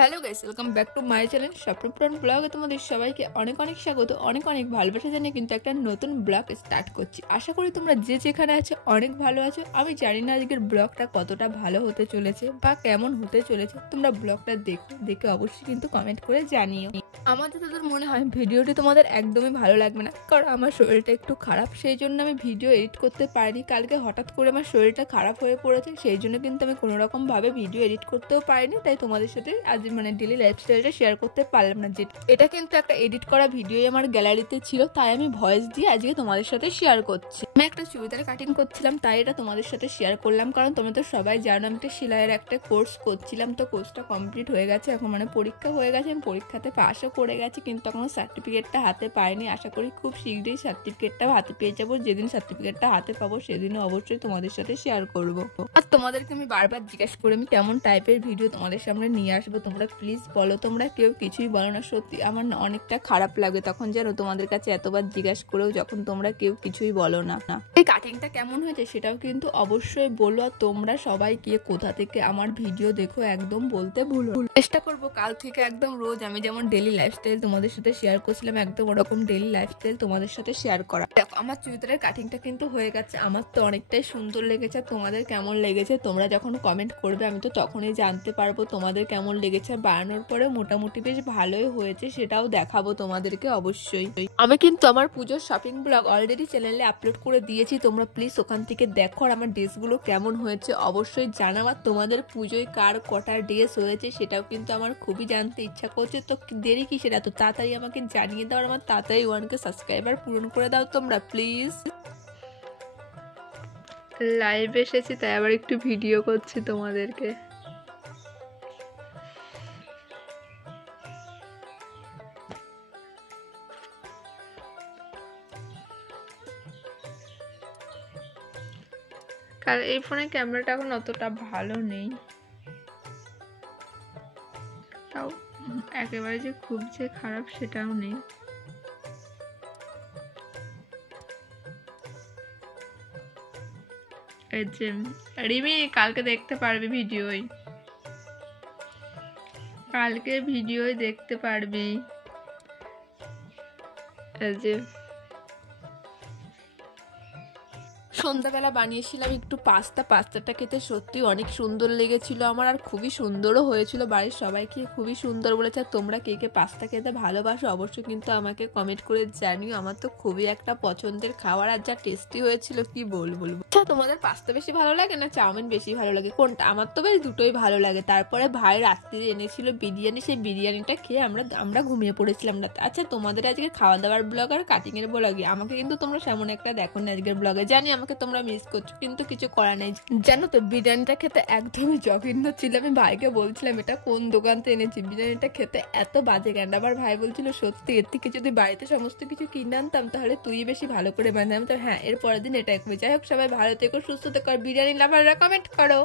Hello guys, welcome back to my channel Swapnapuran ব্লগে তোমাদের সবাইকে অনেক অনেক স্বাগত। অনেক অনেক ভালোবাসা জানিয়ে কিন্তু একটা নতুন ব্লগ স্টার্ট করছি। আশা করি তোমরা যে যেখানে আছো অনেক ভালো আছো। আমি জানি না আজকের ব্লগটা কতটা ভালো হতে চলেছে বা কেমন হতে চলেছে, তোমরা ব্লগটা দেখে অবশ্যই কিন্তু কমেন্ট করে জানিও। আমার যতদূর মনে হয় ভিডিওটি তোমাদের একদমই ভালো লাগবে না, কারণ আমার শরীরটা একটু খারাপ, সেই জন্য আমি ভিডিও এডিট করতে পারিনি। কালকে হঠাৎ করে আমার শরীরটা খারাপ হয়ে পড়েছে, সেই জন্য কিন্তু আমি কোনোরকমভাবে ভিডিও এডিট করতেও পারিনি। তাই তোমাদের সাথে আজ ডেলি লাইফস্টাইলটা শেয়ার করতে পারলাম না। এটা কিন্তু একটা এডিট করা ভিডিও আমার গ্যালারিতে ছিল, তাই আমি ভয়েস দিয়ে আজকে তোমাদের সাথে শেয়ার করছি। আমি একটা চুড়িদার কাটিং করছিলাম, তাই এটা তোমাদের সাথে শেয়ার করলাম। কারণ তোমরা তো সবাই জানো আমি একটা সেলাইয়ের একটা কোর্স করছিলাম, তো কোর্সটা কমপ্লিট হয়ে গেছে। এখন পরীক্ষা হয়ে গেছে, আমি পরীক্ষাতে পাসও করে গেছি, কিন্তু এখনো সার্টিফিকেটটা হাতে পাইনি। আশা করি খুব শীঘ্রই সার্টিফিকেটটাও হাতে পেয়ে যাবো। যেদিন সার্টিফিকেটটা হাতে পাবো সেদিনও অবশ্যই তোমাদের সাথে শেয়ার করবো। আর তোমাদেরকে আমি বারবার জিজ্ঞাসা করি আমি কেমন টাইপের ভিডিও তোমাদের সামনে নিয়ে আসবো। তোমরা প্লিজ বলো, তোমরা কেউ কিছুই বলো না। সত্যি আমার অনেকটা খারাপ লাগে তখন, যেন তোমাদের কাছে এতবার জিজ্ঞাসা করেও যখন তোমরা কেউ কিছুই বলো না। এই কাটিংটা কেমন হয়েছে সেটাও কিন্তু অবশ্যই বলো। আর তোমরা সবাই গিয়ে কোথা থেকে আমার ভিডিও দেখো একদম বলতে ভুলো। চেষ্টা করবো কাল থেকে একদম রোজ আমি যেমন ডেলি লাইফস্টাইল তোমাদের সাথে শেয়ার করছিলাম, একদম ওরকম ডেলি লাইফস্টাইল তোমাদের সাথে শেয়ার করা। দেখো আমার চুড়িদারের কাটিংটা কিন্তু হয়ে গেছে। আমার তো অনেকটাই সুন্দর লেগেছে। তোমাদের কেমন লেগেছে তোমরা যখন কমেন্ট করবে আমি তো তখনই জানতে পারবো তোমাদের কেমন লেগেছে। বানানোর পরে মোটামুটি বেশ ভালোই হয়েছে, সেটাও দেখাবো তোমাদেরকে অবশ্যই। আমি কিন্তু আমার পুজোর শপিং ব্লগ অলরেডি চ্যানেলে আপলোড করে দিয়েছি, তোমরা প্লিজ ওখান থেকে দেখো। আর আমার ড্রেসগুলো কেমন হয়েছে অবশ্যই জানাও। আর তোমাদের পুজোয় কার কটা ড্রেস হয়েছে সেটাও কিন্তু আমার খুবই জানতে ইচ্ছা করছে। তো দেরি কি, সেটা তো তাড়াতাড়ি আমাকে জানিয়ে দাও। আর আমার তাড়াতাড়ি 1K সাবস্ক্রাইবার পূরণ করে দাও তোমরা প্লিজ। লাইভ এসেছি তাই আবার একটু ভিডিও করছি তোমাদেরকে। কারণ এই ফোনের ক্যামেরাটা এখন অতটা ভালো নেই, তাও একেবারে যে খুব যে খারাপ সেটাও নেই। এই যে রিমি, কালকে দেখতে পারবি ভিডিওই, কালকে ভিডিওই দেখতে পারবি। এই যে সন্ধ্যাবেলা বানিয়েছিলাম একটু পাস্তাটা খেতে সত্যি অনেক সুন্দর লেগেছিল আমার, আর খুবই সুন্দরও হয়েছিল। বাড়ির সবাই খেয়ে খুবই সুন্দর বলেছে। আর তোমরা কে কে পাস্তা খেতে ভালোবাসো অবশ্যই কিন্তু আমাকে কমেন্ট করে জানিও। আমার তো খুবই একটা পছন্দের খাবার, আর যা টেস্টি হয়েছিল কি বলবো। আচ্ছা, তোমাদের পাস্তা বেশি ভালো লাগে না চাউমিন বেশি ভালো লাগে, কোনটা? আমার তো বেশ দুটোই ভালো লাগে। তারপরে ভাই রাত্রিরে এনেছিল বিরিয়ানি, সেই বিরিয়ানিটা খেয়ে আমরা ঘুমিয়ে পড়েছিলাম না। আচ্ছা, তোমাদের আজকে খাওয়া দাওয়ার ব্লগ আর কাটিং এর ব্লগে আমাকে কিন্তু তোমরা সেমন একটা দেখো না আজকের ব্লগে। জানি আমাকে তোমরা মিস করছো, কিন্তু কিছু করার নেই। জানো তো বিরিয়ানিটা খেতে একদমই জঘন্য ছিল। আমি ভাইকে বলছিলাম এটা কোন দোকান থেকে এনেছি, বিরিয়ানিটা খেতে এত বাজে কেন। আবার ভাই বলছিল সত্যি এর থেকে যদি বাড়িতে সমস্ত কিছু কিনে আনতাম তাহলে তুই বেশি ভালো করে বানাতাম। তো হ্যাঁ, এর পরের দিন এটাই করি। যাই হোক, সবাই ভালো থেকো, সুস্থ থেকো, বিরিয়ানি লাভাররা কমেন্ট করো।